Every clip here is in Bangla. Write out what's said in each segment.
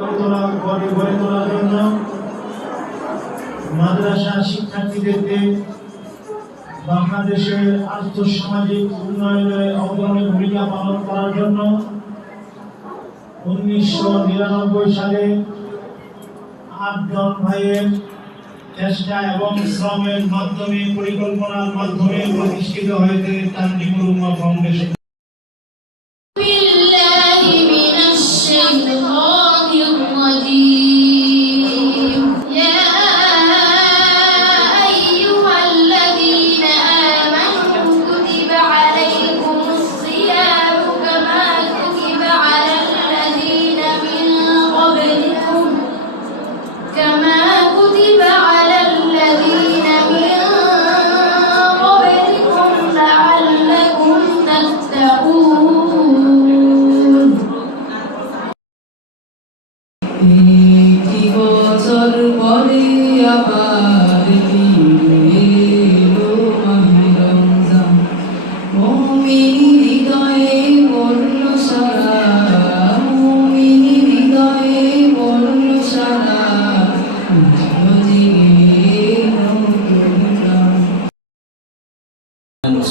গড়ে তোলার জন্য মাদ্রাসা শিক্ষার্থীদেরকে বাংলাদেশের আর্থসামাজিক উন্নয়নে অগ্রণী ভূমিকা পালন করার জন্য 1999 সালে 8 জন ভাইয়ের চেষ্টা এবং শ্রমের মাধ্যমে পরিকল্পনার মাধ্যমে প্রতিষ্ঠিত হয়েছে তানজিমুল উম্মাহ ফাউন্ডেশন।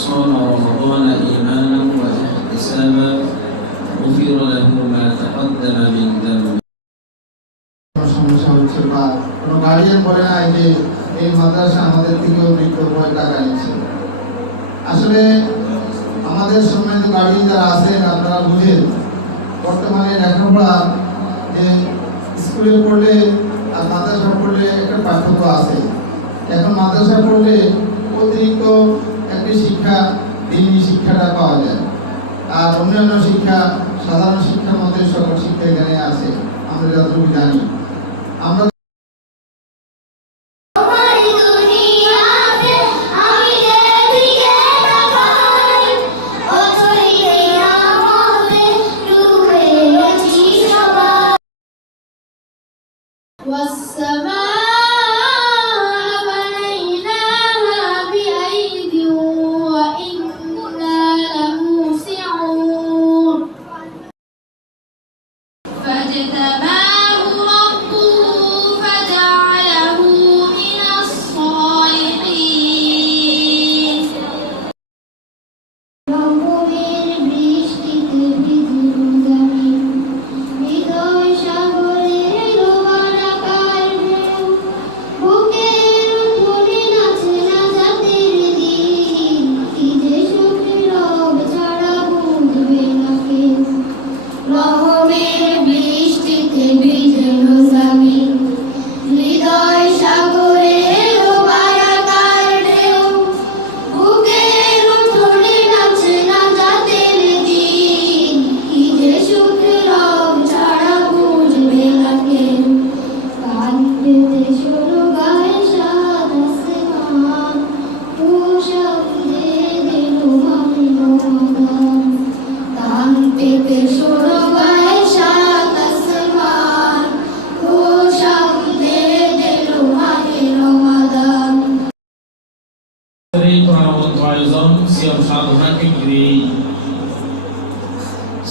صام رمضان إيمانا واحتسابا غفر له ما تقدم من ذنبه। সমস্যা হচ্ছে বা কোনো গার্ডিয়ান বলে না যে এই মাদ্রাসা আমাদের থেকেও বৃত্তময় টাকা নিচ্ছে। আসলে আমাদের সম্মানিত গার্ডিয়ান যারা আছেন আপনারা বুঝেন বর্তমানে লেখাপড়া যে স্কুলে পড়লে আর মাদ্রাসা পড়লে একটা পার্থক্য আছে। এখন মাদ্রাসা পড়লে অতিরিক্ত একটি শিক্ষা দিনী শিক্ষাটা পাওয়া যায়, আর অন্যান্য শিক্ষা সাধারণ শিক্ষার মধ্যে সকল শিক্ষা এখানে আছে আমরা যতটুকু জানি। আমরা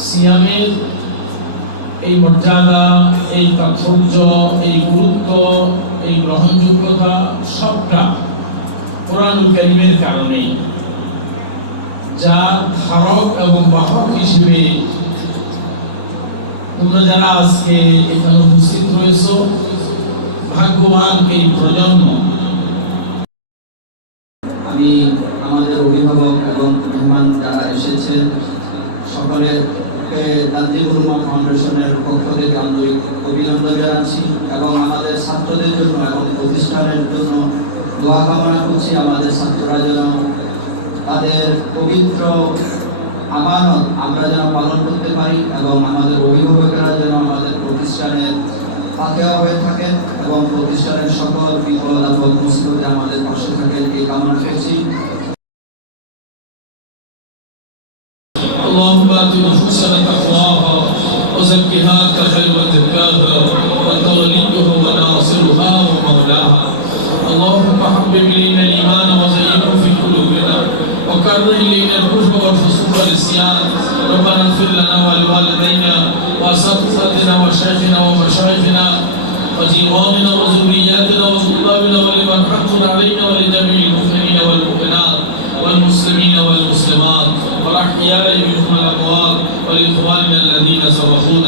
সিয়ামের এই মর্যাদা, এই তাৎপর্য, এই গুরুত্ব, এই গ্রহণযোগ্যতা সবটা কোরআনুল কারীমের কারণেই, যা ধারক এবং বাহক হিসেবে তোমরা যারা আজকে এখানে উপস্থিত রয়েছ ভাগ্যবান এই প্রজন্ম। আমি আমাদের অভিভাবক এবং মেহমান যারা এসেছেন সকলকে তানজিমুল উম্মাহ ফাউন্ডেশনের পক্ষ থেকে আন্তরিক অভিনন্দন জানাচ্ছি এবং আমাদের ছাত্রদের জন্য এবং প্রতিষ্ঠানের জন্য দোয়া কামনা করছি। আমাদের ছাত্ররা যেন তাদের পবিত্র আমানত আমরা যেন পালন করতে পারি এবং আমাদের অভিভাবকেরা যেন আমাদের প্রতিষ্ঠানের পাথেয় হয়ে থাকেন এবং প্রতিষ্ঠানের সকল বিপদ আপদ মুসিবতে আমাদের পাশে থাকেন, এই কামনা করছি। اللهم آت نفوسنا تقواها وزكها أنت خير من زكاها وأنت وليها وناصرها ومولاها. اللهم حبب إلينا الإيمان وزينه في قلوبنا وكره إلينا الكفر والفسوق والعصيان. ربنا اغفر لنا ولوالدينا وأساتذتنا وشيخنا ومشايخنا وجيراننا وذرياتنا وطلابنا ولمن حق علينا ولجميع المؤمنين والمؤمنات والمسلمين والمسلمات والأحياء منهم الأموات ولإخواننا الذين سبقونا